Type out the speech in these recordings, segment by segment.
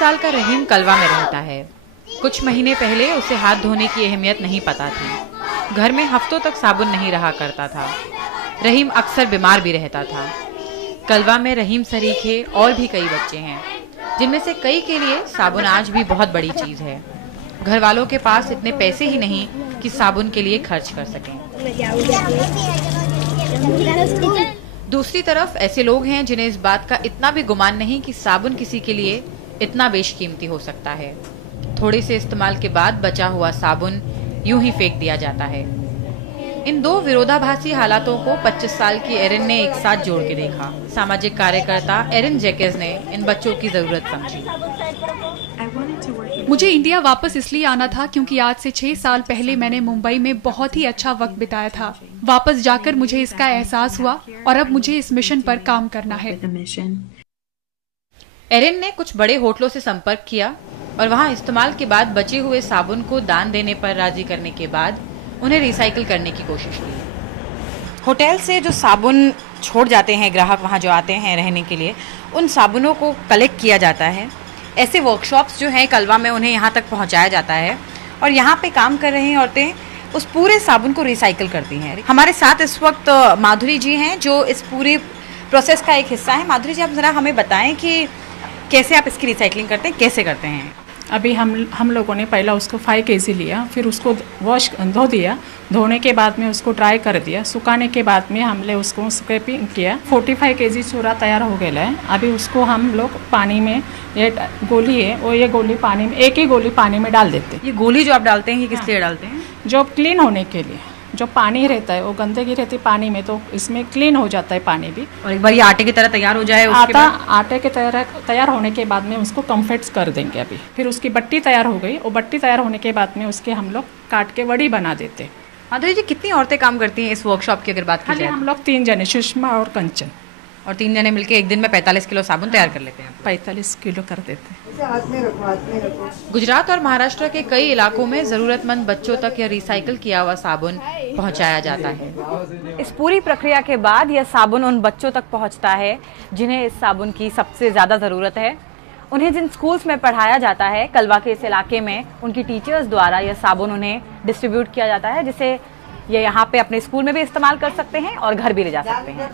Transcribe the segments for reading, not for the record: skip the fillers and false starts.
साल का रहीम कलवा में रहता है। कुछ महीने पहले उसे हाथ धोने की अहमियत नहीं पता थी। घर में हफ्तों तक साबुन नहीं रहा करता था। रहीम अक्सर बीमार भी रहता था। कलवा में रहीम सरीखे और भी कई बच्चे हैं, जिनमें से कई के लिए साबुन आज भी बहुत बड़ी चीज है। घर वालों के पास इतने पैसे ही नहीं कि साबुन के लिए खर्च कर सकें। दूसरी तरफ ऐसे लोग हैं जिन्हें इस बात का इतना भी गुमान नहीं कि साबुन किसी के लिए इतना बेशकीमती हो सकता है। थोड़े से इस्तेमाल के बाद बचा हुआ साबुन यूं ही फेंक दिया जाता है। इन दो विरोधाभासी हालातों को 25 साल की एरिन ने एक साथ जोड़ के देखा। सामाजिक कार्यकर्ता एरिन जैकेज ने इन बच्चों की जरूरत समझी। मुझे इंडिया वापस इसलिए आना था क्योंकि आज से 6 साल पहले मैंने मुंबई में बहुत ही अच्छा वक्त बिताया था। वापस जाकर मुझे इसका एहसास हुआ और अब मुझे इस मिशन पर काम करना है। एरिन ने कुछ बड़े होटलों से संपर्क किया और वहां इस्तेमाल के बाद बचे हुए साबुन को दान देने पर राजी करने के बाद उन्हें रिसाइकिल करने की कोशिश की। होटल से जो साबुन छोड़ जाते हैं ग्राहक वहां जो आते हैं रहने के लिए, उन साबुनों को कलेक्ट किया जाता है। ऐसे वर्कशॉप्स जो हैं कलवा में, उन्हें यहाँ तक पहुँचाया जाता है और यहाँ पे काम कर रही औरतें उस पूरे साबुन को रिसाइकिल करती हैं। हमारे साथ इस वक्त माधुरी जी हैं जो इस पूरे प्रोसेस का एक हिस्सा है। माधुरी जी, आप ज़रा हमें बताएं कि कैसे आप इसकी रिसाइकलिंग करते हैं, कैसे करते हैं? अभी हम लोगों ने पहला उसको 5 kg लिया, फिर उसको धो दिया। धोने के बाद में उसको ड्राई कर दिया। सुखाने के बाद में हमने उसको स्क्रैपिंग किया। 45 kg चूरा तैयार हो गया है। अभी उसको हम लोग पानी में, ये गोली है और ये गोली पानी में, एक ही गोली पानी में डाल देते हैं। ये गोली जो आप डालते हैं ये किस लिए डालते हैं? जो क्लीन होने के लिए। जो पानी रहता है वो गंदगी रहती है पानी में, तो इसमें क्लीन हो जाता है पानी भी। और एक बार ये आटे की तरह तैयार हो जाए उसके बाद? आटे के तैयार होने के बाद में उसको कम्फर्ट्स कर देंगे अभी। फिर उसकी बट्टी तैयार हो गई और बट्टी तैयार होने के बाद में उसके हम लोग काट के वड़ी बना देते हैं। माधुरी जी, कितनी औरतें काम करती हैं इस वर्कशॉप की अगर बात की जाए? हम लोग 3 जने, सुषमा और कंचन, और 3 जने मिलकर एक दिन में 45 किलो साबुन तैयार कर लेते हैं। 45 किलो कर देते हैं। गुजरात और महाराष्ट्र के कई इलाकों में जरूरतमंद बच्चों तक यह रिसाइकिल किया हुआ साबुन पहुंचाया जाता है। इस पूरी प्रक्रिया के बाद यह साबुन उन बच्चों तक पहुंचता है जिन्हें इस साबुन की सबसे ज्यादा जरूरत है। उन्हें जिन स्कूल्स में पढ़ाया जाता है कलवा के इस इलाके में, उनकी टीचर्स द्वारा यह साबुन उन्हें डिस्ट्रीब्यूट किया जाता है, जिसे ये यहाँ पे अपने स्कूल में भी इस्तेमाल कर सकते हैं और घर भी ले जा सकते हैं।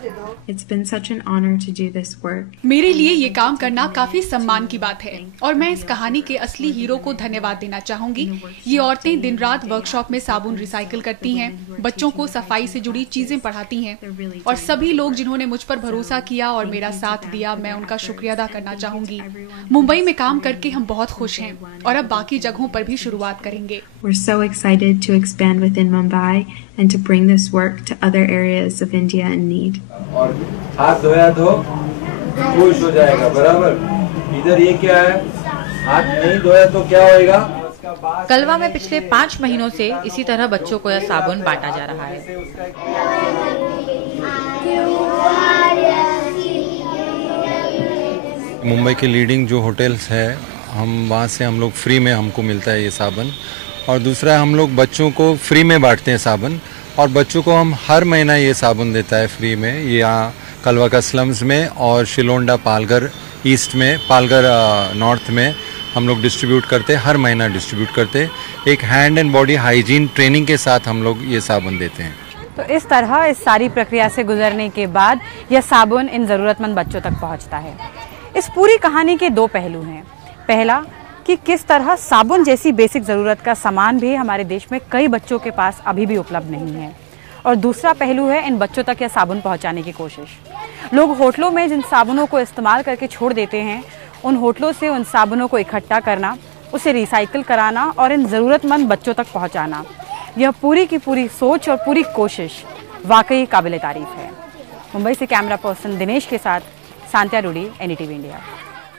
It's been such an honor to do this work. मेरे लिए ये काम करना काफी सम्मान की बात है और मैं इस कहानी के असली हीरो को धन्यवाद देना चाहूंगी। ये औरतें दिन रात वर्कशॉप में साबुन रिसाइकिल करती हैं, बच्चों को सफाई से जुड़ी चीजें पढ़ाती हैं और सभी लोग जिन्होंने मुझ पर भरोसा किया और मेरा साथ दिया, मैं उनका शुक्रिया अदा करना चाहूंगी। मुंबई में काम करके हम बहुत खुश हैं और अब बाकी जगहों पर भी शुरुआत करेंगे। We're so excited to expand within Mumbai and to bring this work to other areas of India in need. और हाथ धोया तो खुश हो जाएगा, बराबर? इधर ये क्या है, हाथ नहीं धोया तो क्या होएगा? कलवा में पिछले 5 महीनों से इसी तरह बच्चों को यह साबुन बांटा जा रहा है। मुंबई के लीडिंग जो होटल्स है, हम वहाँ से हम लोग फ्री में हमको मिलता है ये साबुन। और दूसरा, हम लोग बच्चों को फ्री में बांटते हैं साबुन, और बच्चों को हम हर महीना ये साबुन देता है फ्री में। ये यहाँ कलवा का स्लम्स में और शिलोंडा पालघर ईस्ट में, पालघर नॉर्थ में हम लोग डिस्ट्रीब्यूट करते हैं, हर महीना डिस्ट्रीब्यूट करते हैं। एक hand and body hygiene training के साथ हम लोग ये साबुन देते हैं। तो इस तरह इस सारी प्रक्रिया से गुजरने के बाद यह साबुन इन जरूरतमंद बच्चों तक पहुँचता है। इस पूरी कहानी के 2 पहलू हैं। पहला कि किस तरह साबुन जैसी बेसिक ज़रूरत का सामान भी हमारे देश में कई बच्चों के पास अभी भी उपलब्ध नहीं है, और दूसरा पहलू है इन बच्चों तक यह साबुन पहुंचाने की कोशिश। लोग होटलों में जिन साबुनों को इस्तेमाल करके छोड़ देते हैं, उन होटलों से उन साबुनों को इकट्ठा करना, उसे रिसाइकिल कराना और इन ज़रूरतमंद बच्चों तक पहुँचाना, यह पूरी की पूरी सोच और पूरी कोशिश वाकई काबिल तारीफ़ है। मुंबई से कैमरा पर्सन दिनेश के साथ सांत्या रूडी, NDTV इंडिया।